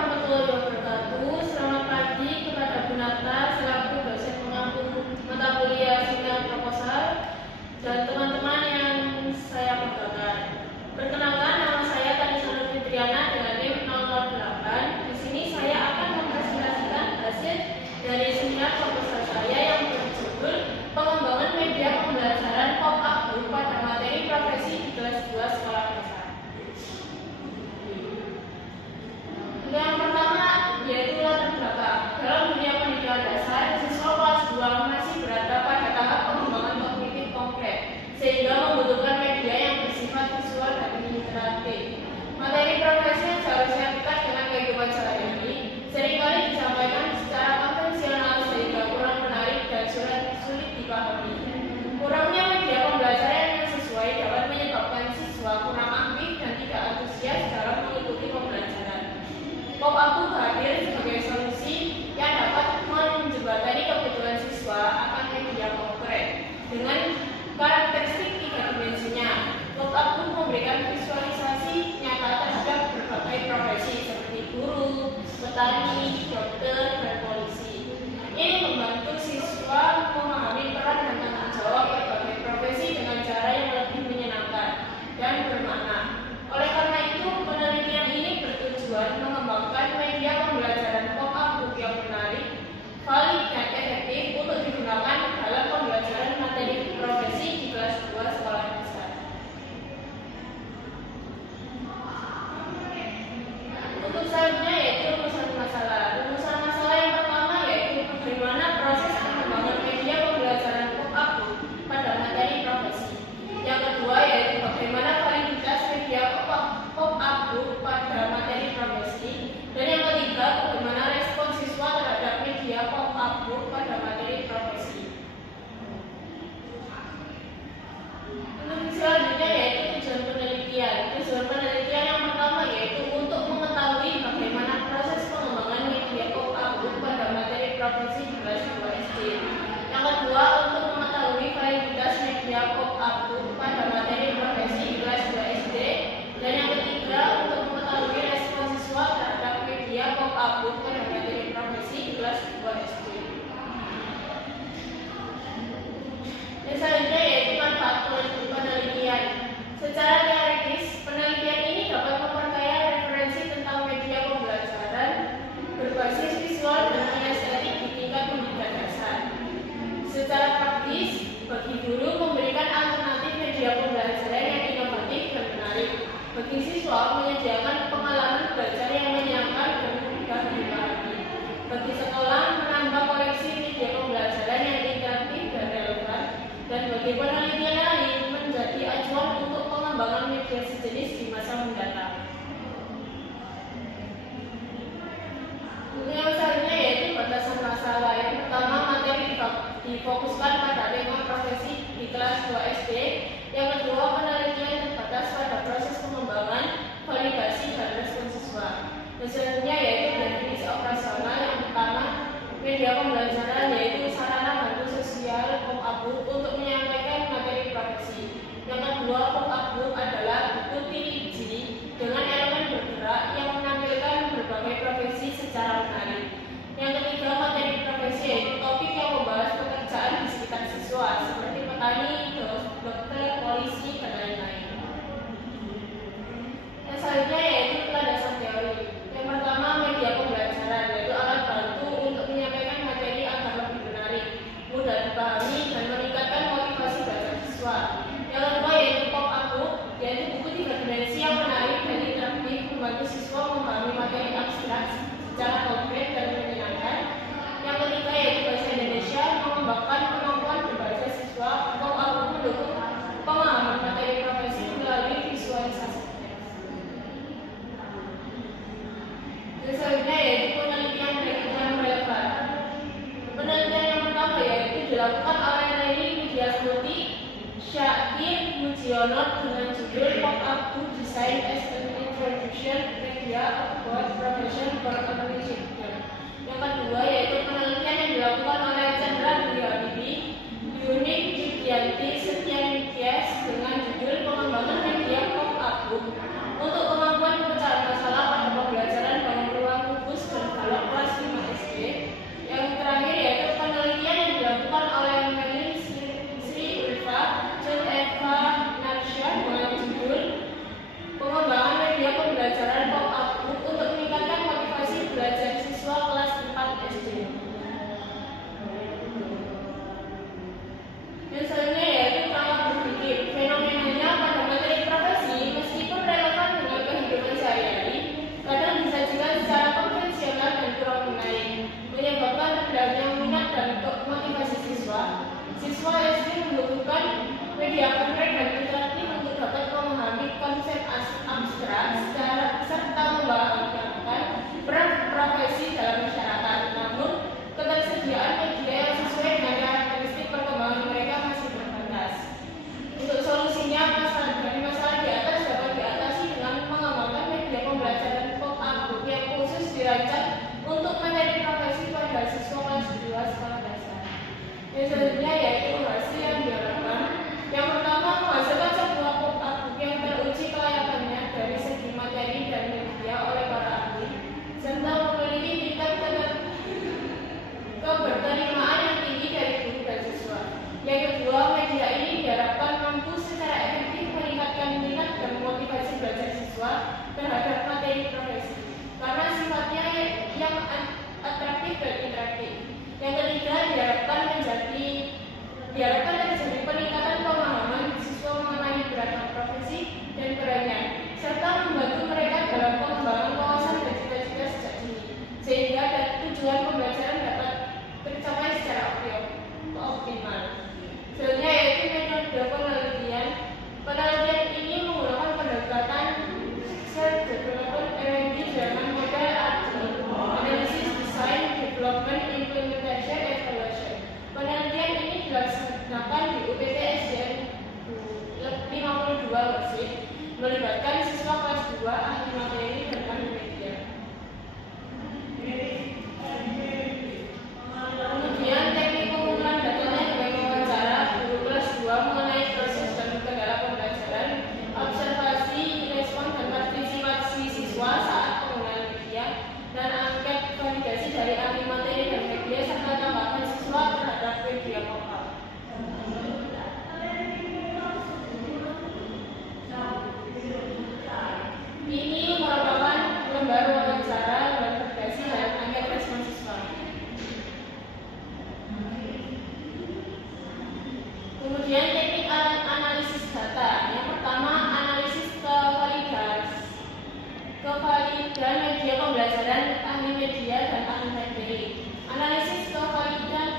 warahmatullahi wabarakatuh. Selamat pagi kepada Bu Nata selaku dosen pengampu mata kuliah sidang proposal dan teman-teman yang saya banggakan. Perkenalkan, nama saya Tanisa Nur Fitriana dengan NIM 008. Di sini saya akan mempresentasikan hasil dari seminar proposal saya yang berjudul Pengembangan Media Pembelajaran Pop-up Group pada materi profesi di kelas 2 sekolah dasar. Yang pertama yaitu latar belakang. Dalam dunia pendidikan dasar, siswa kelas 2 masih berada pada tahap pengembangan kognitif konkret, sehingga membutuhkan media yang bersifat visual dan interaktif. Materi profesi yang seharusnya dekat dengan kehidupan sehari-hari seringkali disampaikan secara konvensional sehingga kurang menarik dan sulit dipahami. Kurangnya media pembelajaran yang sesuai dapat menyebabkan siswa kurang aktif dan tidak antusias dalam mengikuti pembelajaran. Pop-up Group hadir sebagai solusi yang dapat menjembatani kebutuhan siswa akan media konkret dengan karakteristik 3 dimensinya. Pop-up Group memberikan visualisasi nyata terhadap berbagai profesi seperti guru, petani, dokter, dan polisi. Ini membantu siswa memahami peran dan tanggung jawab berbagai profesi dengan cara yang lebih menyenangkan dan bermakna. Oleh karena itu, penelitian ini bertujuan mengembangkan media pembelajaran pop-up Group yang menarik, valid, dan efektif untuk digunakan dalam pembelajaran materi profesi di kelas 2 sekolah dasar. Untuk selanjutnya yaitu rumusan masalah. Rumusan masalah yang pertama yaitu bagaimana proses pengembangan media pembelajaran pop-up Group pada materi profesi. Yang kedua yaitu bagaimana validitas media pop-up Group pada materi profesi. Dan yang ketiga, bagaimana respon siswa terhadap media pop-up Group pada materi profesi. Untuk selanjutnya yaitu tujuan penelitian. Tujuan penelitian yang pertama yaitu untuk mengetahui bagaimana proses pengembangan media pop-up Group pada materi profesi di kelas 2 SD. Yang kedua, untuk mengetahui validitas media pop-up Group pada materi profesi di kelas 2 SD. Dan yang ketiga, untuk mengetahui respon siswa terhadap media pop-up Group pada materi profesi di kelas 2 SD. Dan selanjutnya yaitu manfaat penelitian. Secara teoritis, penelitian ini dapat memperkaya referensi tentang media pembelajaran berbasis visual dan kinestetik di tingkat pendidikan dasar. Secara praktis, bagi guru memberikan alternatif media pembelajaran yang inovatif dan menarik. Bagi siswa menyediakan pengalaman belajar yang menyenangkan dan mudah dipahami. Bagi sekolah menambah koleksi media pembelajaran yang interaktif dan relevan. Dan bagi penelitian lain menjadi acuan untuk pengembangan media sejenis di masa mendatang. Yang selanjutnya yaitu batasan masalah. Yang pertama, materi difokuskan pada tema profesi di kelas 2 SD. Yang kedua, penelitian terbatas pada proses pengembangan, validasi, dan respon siswa. Dan selanjutnya yaitu definisi operasional. Yang pertama, media pembelajaran yaitu sarana bantu sosial pop-up Group untuk menyampaikan materi profesi. Yang kedua, pop-up Group adalah buku tiri dengan elemen bergerak yang menampilkan berbagai profesi secara menarik. Yang ketiga, materi profesi yaitu topik yang membahas pekerjaan di sekitar siswa seperti petani, dokter, polisi, dan lain-lain. Yang selanjutnya yaitu landasan teori. Yang pertama, media pembelajaran yaitu alat bantu untuk menyampaikan materi agar lebih menarik, mudah dipahami, dan meningkatkan motivasi belajar siswa. Yang kedua yaitu pop-up Group, yaitu buku 3 dimensi yang menarik dan interaktif membantu siswa memahami materi abstrak secara konkret dan menyenangkan. Yang ketiga yaitu bahasa Indonesia, mengembangkan kemampuan berbahasa siswa. Pop-up Group mendukung pemahaman materi profesi melalui visualisasi. Dan selanjutnya yaitu penelitian yang relevan. Penelitian yang pertama yaitu dilakukan oleh Reni Widyasmudi Syakir Mujiono dengan judul Pop-up Group Design as an Introduction Media About Profession for Early Children. Yang kedua yaitu penelitian yang dilakukan oleh Chandra Dwi Habibie, Yunik Yudianti Setianityas dengan judul Pengembangan Media Pop-up Group untuk kemampuan pemecahan masalah pada pembelajaran bangun ruang pembelajaran pop-up book yang khusus dirancang untuk mencari profesi pada siswa kelas 2 sekolah dasar. Yang selanjutnya yaitu hasil yang diharapkan. Yang pertama, menghasilkan sebuah pop-up book yang teruji kelayakannya dari segi materi dan media oleh para ahli, serta memiliki tingkat keberterimaan yang tinggi dari guru dan siswa. Yang kedua, media ini diharapkan mampu secara efektif meningkatkan minat dan motivasi belajar siswa terhadap materi profesi karena sifatnya yang atraktif dan interaktif. Yang ketiga, diharapkan terjadi peningkatan pemahaman siswa mengenai beragam profesi dan perannya, serta membantu mereka dalam pengembangan wawasan dan cita-cita sejak dini, sehingga tujuan pembelajaran dapat tercapai secara optimal. Selanjutnya yaitu metode penelitian. Penelitian ini menggunakan pendekatan self-development R&D dengan model ADI, Analysis, Design, Development, Implementation, Evaluation. Penelitian ini dilaksanakan di UPT SDN 52 Wasit, melibatkan siswa kelas 2, ahli materi, dan ahli media. Kemudian teknik pengumpulan datanya dengan wawancara guru kelas 2 mengenai proses dan kendala pembelajaran, observasi, respon dan partisipasi siswa saat penggunaan media, dan angket validasi dari ahli materi dan media serta tanggapan siswa terhadap media pop-up. Ini merupakan lembar wawancara, lembar validasi, dan angket respon siswa. Kemudian teknik analisis data. Yang pertama, analisis kevalidan media pembelajaran ahli media dan ahli materi. Analisis kevalidan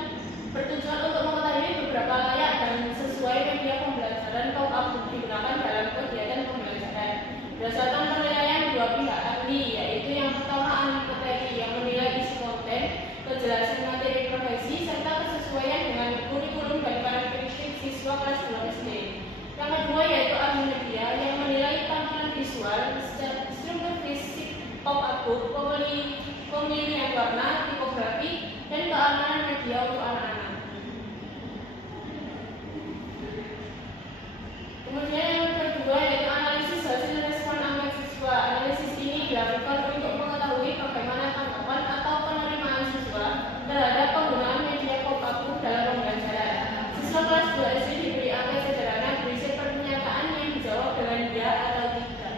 bertujuan untuk mengetahui beberapa layak dan sesuai media pembelajaran pop-up digunakan dalam kegiatan pembelajaran. Berdasarkan penilaian dua pihak ahli, yaitu yang pertama ahli materi yang menilai isi konten, kejelasan materi profesi, serta kesesuaian dengan kurikulum dan karakteristik siswa kelas 2 SD. Yang kedua yaitu ahli media yang menilai tampilan visual, struktur fisik pop-up book, pemilihan warna, tipografi, dan keamanan media untuk anak-anak. Kemudian yang kedua yaitu analisis hasil respon angkat siswa. Analisis ini dilakukan untuk mengetahui bagaimana tanggapan atau penerimaan siswa terhadap penggunaan media pop-up book dalam pembelajaran. Siswa kelas 2 SD diberi angka sederhana berisi pernyataan yang dijawab dengan ya atau tidak.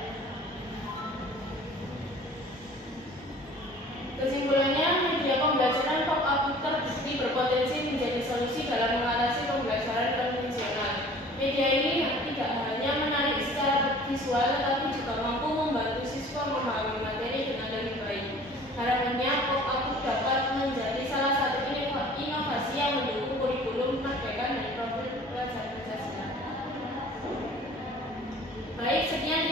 Kesimpulannya, media pembelajaran pop-up book terbukti berpotensi menjadi solusi dalam mengatasi pembelajaran konvensional. Media ini tidak hanya menarik secara visual, tetapi juga mampu membantu siswa memahami materi dengan lebih baik. Harapannya, pop-up book dapat menjadi salah satu inovasi yang mendukung kurikulum merdeka dan profil pelajar Pancasila. Baik, sekian